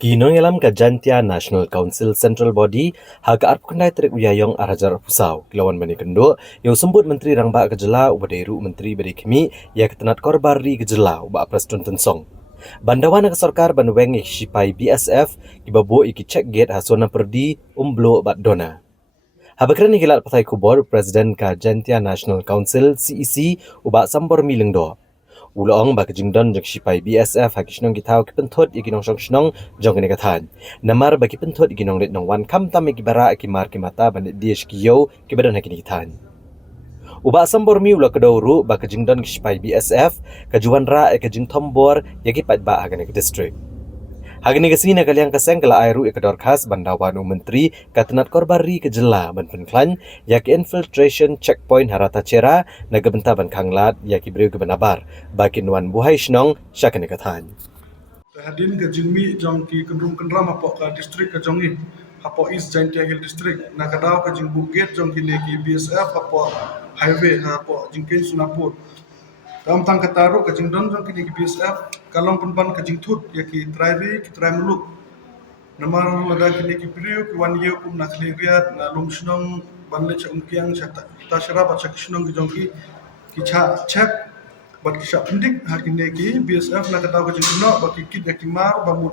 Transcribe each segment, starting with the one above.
Kinong alam ka Jantia National Council Central Body haga arp kandai trek uyayong arajar pusau kilawan mani kendo yang sembut menteri rangba kejela ubadairu menteri beri kemi ya ketenat korbari kejela uba Preston Tensong. Bandawan ke sarkar banweng sipai BSF kibabo iki check gate hasona perdi umblo bat dona. Habakran hilat patai kubor Presiden ka Jantia National Council CEC uba sambor milengdo. Ulong ba kajingdon jang sipai BSF hakisnong gitau kipentot iginong song jong kene kathan. Namar ba kipentot iginong let nong wan kam tam ikibara akimar kimata ban dish kiyo kibadon hakini kithan. Uba sambor mi ula kedawru ba kajingdon sipai BSF kajuan ra kajing tombor yakipat ba hagane ke district. Hagani kesini kalian keseng kala airu ikador khas bandawanu menteri katenat korbari kejela ban penklan yaki infiltration checkpoint harata cera naga benta ban kanglat yaki beriu ke benabar bakin wan buhai shnong syakane kathan. Hadin ke jingmi jong ki kendrum kendram apo ka distrik ke jongi apo East Jantia Hill district na kadau ke jing Bukit jong ki neki BSF apo highway apo jingkin Sunapur. Dalam tang kataru ke jing don jong ki neki BSF kalong penpan ke jing tut ya ki trairi ki trai muluk. Namar lada ki neki beriu ki wan yeu kum nak riat na lum shnong banle cha umkiang cha ta syarab cha kishnong ki jong ki cha check bat kisah pendik hari ini BSF nak ketahu ke jengkino bagi kit yang kimar bamut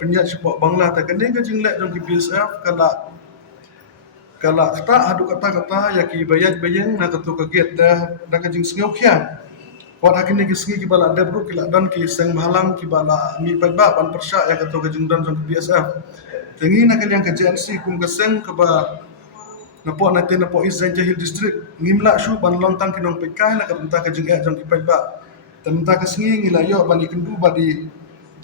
penyat sebab bangla tak kene ke jenglek jong BSF kala kata adu kata ya ki bayang nak ketu ke get dah ke jeng sengau kian wat hari ini sengi ki bala debru ki dan ki seng mahalang ki bala mi pagba ban persya ya ketu ke jeng dan jong BSF tengi nak yang ke JNC kum ke seng ke ba napok nanti napok East Jantia Hill District ngimla syu ban lontang kinong pekai nak bentah ke jengak jong kipai ba tentang ke sengi ngilayo bani kendu badi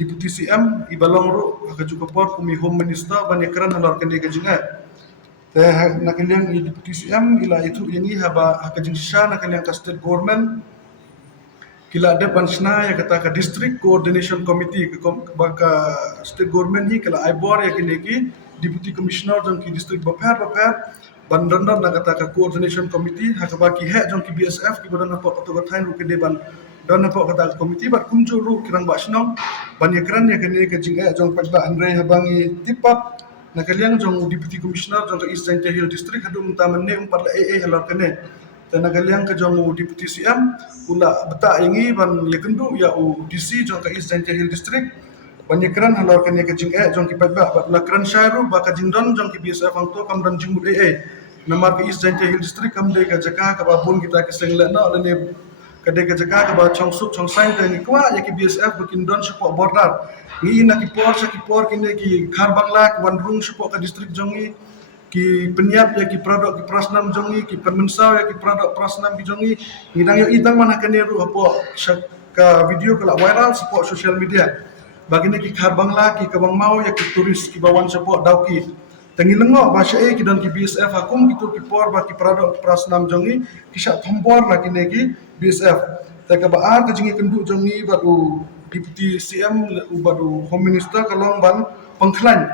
Deputy CM ibalong ru ke jukapor kumi Home Minister bani keran halor kende ke jengak te nak yang Deputy CM ila itu ini haba ke jeng sha nak yang ke state government kila ada bansna ya kata ke district coordination committee ke state government ni kala ibor ya kene ki Deputy Commissioner jong ki district bapar bandar nak kata ke coordination committee hak baki hek jong ki BSF ki badan apa kata tain ru ke deban dan apa kata committee bat kunjul ru kirang ba snong ban ya kran ya kene ke jing jong pagba andre habangi tipak nak kalian jong Deputy Commissioner jong ke East Jantia Hill District hadu mentamane umpat la AA halor kene dan nak kalian ke jong Deputy CM pula beta ingi ban ya kendu ya DC jong ke East Jantia Hill District banyak halor kene ke jing jong ki pagba bat la kran syairu ba ka jing don jong ki BSF ang to kam dan jing AA namar ke East Jantia Hill District kam de ka jaka ka babun kita ke sengle na ne ka de ka jaka ka ba chong suk chong sain te ni kwa ya ki BSF bukin don support border ni na ki por kine ki khar bangla wan rung support ka district jongi ki penyap ya ki produk ki prasnam jongi ki permensau ya ki produk prasnam ki jongi ni dang yo idang mana kene ru apo ka video kala viral support social media bagine ki khar bangla ki kabang mau ya ki turis ki bawan support dau ki tengi lengok bahasa ki don ki BSF akum gitu ki por ba ki produk prasnam jongi kisah thombor la ki negi BSF ta ka baar ka jingi kendu jongi baru Deputy CM baru Home Minister kalong ban pengklan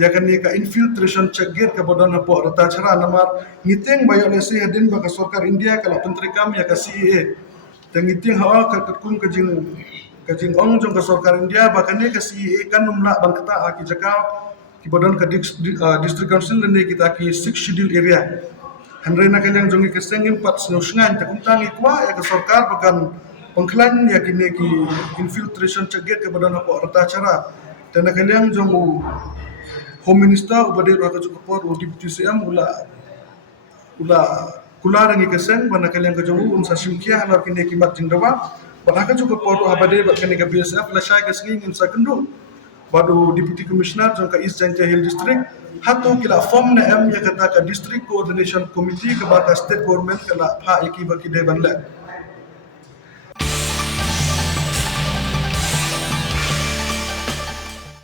ya kan ni ka infiltration check gate ka bodan po rata cara namar ngiteng violasi hadin ba ka sarkar India kala pentrikam ya ka CEA tengiting hawa ka kum ka jing ong jong ka sarkar India ba kan ni ka CEA kan numla ban kata ki jakau ki badan ka district council ne kita ki 6 schedule area handre na kalian jongi ke sengin pat snusngan ta kumtangi kwa ya ka sarkar bakan pengklan ya kini ki infiltration ceget ke badan apa rata cara dan kalian jongu Home Minister ubade ra ka cukup por Deputy CM ula kula rangi ke seng bana kalian ka jongu unsa simkia halar kini ki mat jindawa bana ka cukup por abade ba kini ka BSF la shay ka singin sa kendu badu Deputy Commissioner jong ka East Jantia Hill District hatu kila form na ya kata ka District Coordination Committee ke baka state government kala pha iki baki de banla